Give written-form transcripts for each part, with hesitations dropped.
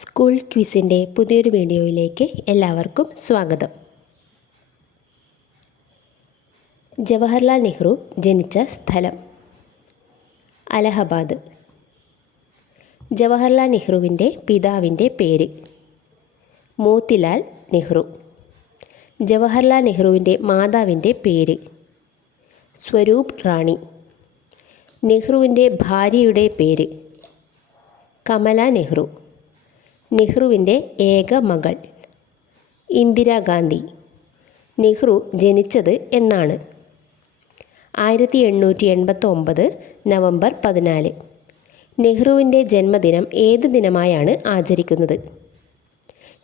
School ക്വിസിൻ്റെ പുതിയൊരു വീഡിയോയിലേക്ക് എല്ലാവർക്കും സ്വാഗതം. ജവഹർലാൽ നെഹ്റു ജനിച്ച സ്ഥലം അലഹബാദ്. ജവഹർലാൽ നെഹ്റുവിൻ്റെ പിതാവിൻ്റെ പേര് മോത്തിലാൽ നെഹ്റു. ജവഹർലാൽ നെഹ്റുവിൻ്റെ മാതാവിൻ്റെ പേര് സ്വരൂപ് റാണി. നെഹ്റുവിൻ്റെ ഭാര്യയുടെ പേര് കമല നെഹ്റു. നെഹ്റുവിൻ്റെ ഏക മകൾ ഇന്ദിരാഗാന്ധി. നെഹ്റു ജനിച്ചത് എന്നാണ്? 1889 നവംബർ 14. നെഹ്റുവിൻ്റെ ജന്മദിനം ഏത് ദിനമായാണ് ആചരിക്കുന്നത്?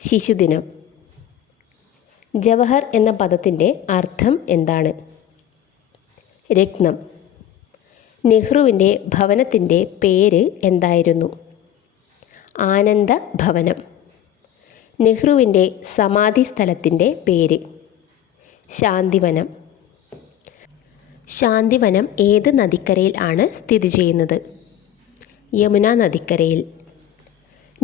ശിശുദിനം. ജവഹർ എന്ന പദത്തിൻ്റെ അർത്ഥം എന്താണ്? രത്നം. നെഹ്റുവിൻ്റെ ഭവനത്തിൻ്റെ പേര് എന്തായിരുന്നു? ആനന്ദ ഭവനം. നെഹ്റുവിൻ്റെ സമാധി സ്ഥലത്തിൻ്റെ പേര് ശാന്തിവനം. ശാന്തിവനം ഏത് നദിക്കരയിൽ ആണ് സ്ഥിതി ചെയ്യുന്നത്? യമുന നദിക്കരയിൽ.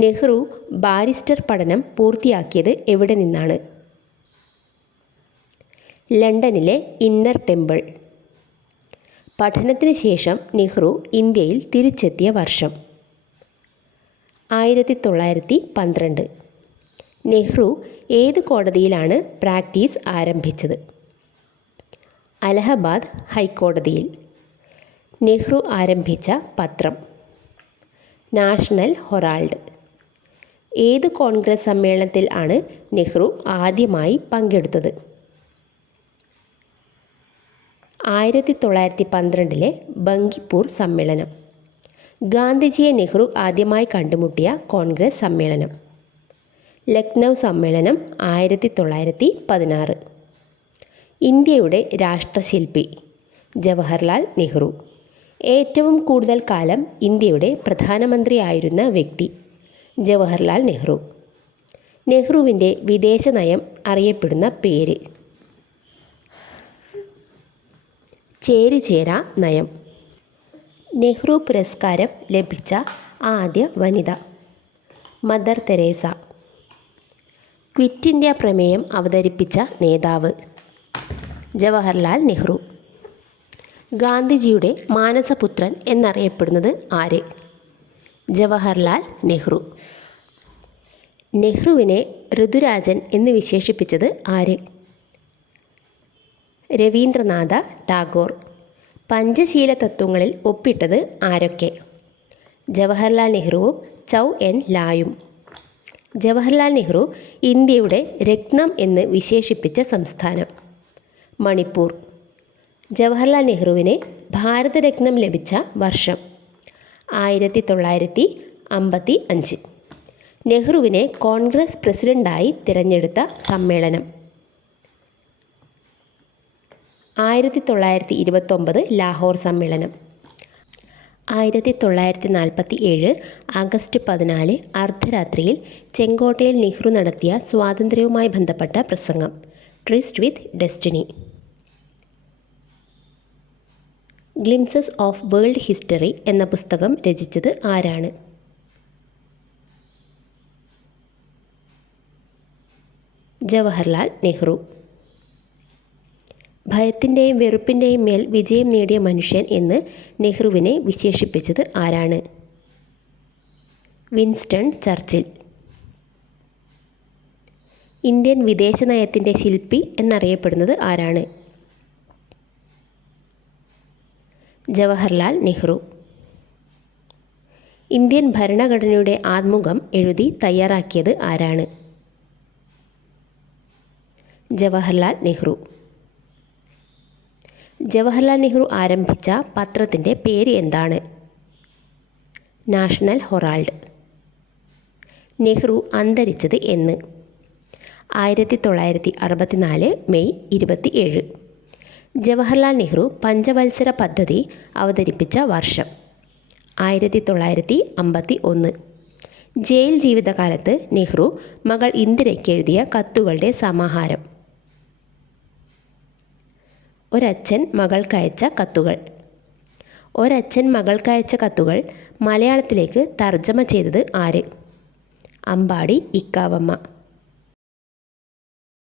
നെഹ്റു ബാരിസ്റ്റർ പഠനം പൂർത്തിയാക്കിയത് എവിടെ നിന്നാണ്? ലണ്ടനിലെ ഇന്നർ ടെമ്പിൾ. പഠനത്തിന് ശേഷം നെഹ്റു ഇന്ത്യയിൽ തിരിച്ചെത്തിയ വർഷം? 1912. നെഹ്റു ഏത് കോടതിയിലാണ് പ്രാക്ടീസ് ആരംഭിച്ചത്? അലഹബാദ് ഹൈക്കോടതിയിൽ. നെഹ്റു ആരംഭിച്ച പത്രം നാഷണൽ ഹെറാൾഡ്. ഏത് കോൺഗ്രസ് സമ്മേളനത്തിൽ ആണ് നെഹ്റു ആദ്യമായി പങ്കെടുത്തത്? 1912 ബങ്കിപ്പൂർ സമ്മേളനം. ഗാന്ധിജിയെ നെഹ്റു ആദ്യമായി കണ്ടുമുട്ടിയ കോൺഗ്രസ് സമ്മേളനം? ലക്നൗ സമ്മേളനം 1916. ഇന്ത്യയുടെ രാഷ്ട്രശില്പി ജവഹർലാൽ നെഹ്റു. ഏറ്റവും കൂടുതൽ കാലം ഇന്ത്യയുടെ പ്രധാനമന്ത്രിയായിരുന്ന വ്യക്തി? ജവഹർലാൽ നെഹ്റു. നെഹ്റുവിൻ്റെ വിദേശ നയം അറിയപ്പെടുന്ന പേര്? ചേരിചേരാ നയം. നെഹ്റു പുരസ്കാരം ലഭിച്ച ആദ്യ വനിത? Mother Teresa. ക്വിറ്റ് ഇന്ത്യ പ്രമേയം അവതരിപ്പിച്ച നേതാവ്? ജവഹർലാൽ നെഹ്റു. ഗാന്ധിജിയുടെ മാനസപുത്രൻ എന്നറിയപ്പെടുന്നത് ആര്? ജവഹർലാൽ നെഹ്റു. നെഹ്റുവിനെ ഋതുരാജൻ എന്ന് വിശേഷിപ്പിച്ചത് ആര്? രവീന്ദ്രനാഥ ടാഗോർ. പഞ്ചശീല തത്വങ്ങളിൽ ഒപ്പിട്ടത് ആരൊക്കെ? ജവഹർലാൽ നെഹ്റുവും ചൗ എൻ ലായും. ജവഹർലാൽ നെഹ്റു ഇന്ത്യയുടെ രത്നം എന്ന് വിശേഷിപ്പിച്ച സംസ്ഥാനം? മണിപ്പൂർ. ജവഹർലാൽ നെഹ്റുവിന് ഭാരതരത്നം ലഭിച്ച വർഷം? 1955. നെഹ്റുവിനെ കോൺഗ്രസ് പ്രസിഡൻ്റായി തിരഞ്ഞെടുത്ത സമ്മേളനം? 1929 ലാഹോർ സമ്മേളനം. 1947 ആഗസ്റ്റ് 14 അർദ്ധരാത്രിയിൽ ചെങ്കോട്ടയിൽ നെഹ്റു നടത്തിയ സ്വാതന്ത്ര്യവുമായി ബന്ധപ്പെട്ട പ്രസംഗം? Tryst with destiny. Glimpses of world history എന്ന പുസ്തകം രചിച്ചത് ആരാണ്? ജവഹർലാൽ നെഹ്റു. ഭയത്തിൻ്റെയും വെറുപ്പിൻ്റെയും മേൽ വിജയം നേടിയ മനുഷ്യൻ എന്ന് നെഹ്റുവിനെ വിശേഷിപ്പിച്ചത് ആരാണ്? Winston Churchill. ഇന്ത്യൻ വിദേശ നയത്തിൻ്റെ ശില്പി എന്നറിയപ്പെടുന്നത് ആരാണ്? ജവഹർലാൽ നെഹ്റു. ഇന്ത്യൻ ഭരണഘടനയുടെ ആമുഖം എഴുതി തയ്യാറാക്കിയത് ആരാണ്? ജവഹർലാൽ നെഹ്റു. ജവഹർലാൽ നെഹ്റു ആരംഭിച്ച പത്രത്തിൻ്റെ പേര് എന്താണ്? National Herald. നെഹ്റു അന്തരിച്ചത് എന്ന്? 1964 മെയ് 27. ജവഹർലാൽ നെഹ്റു പഞ്ചവത്സര പദ്ധതി അവതരിപ്പിച്ച വർഷം? 1951. ജയിൽ ജീവിതകാലത്ത് നെഹ്റു മകൾ ഇന്ദിരയ്ക്ക് എഴുതിയ കത്തുകളുടെ സമാഹാരം? ഒരച്ഛൻ മകൾക്കയച്ച കത്തുകൾ. ഒരച്ഛൻ മകൾക്കയച്ച കത്തുകൾ മലയാളത്തിലേക്ക് തർജ്ജമ ചെയ്തത് ആര്? അമ്പാടി ഇക്കാവമ്മ.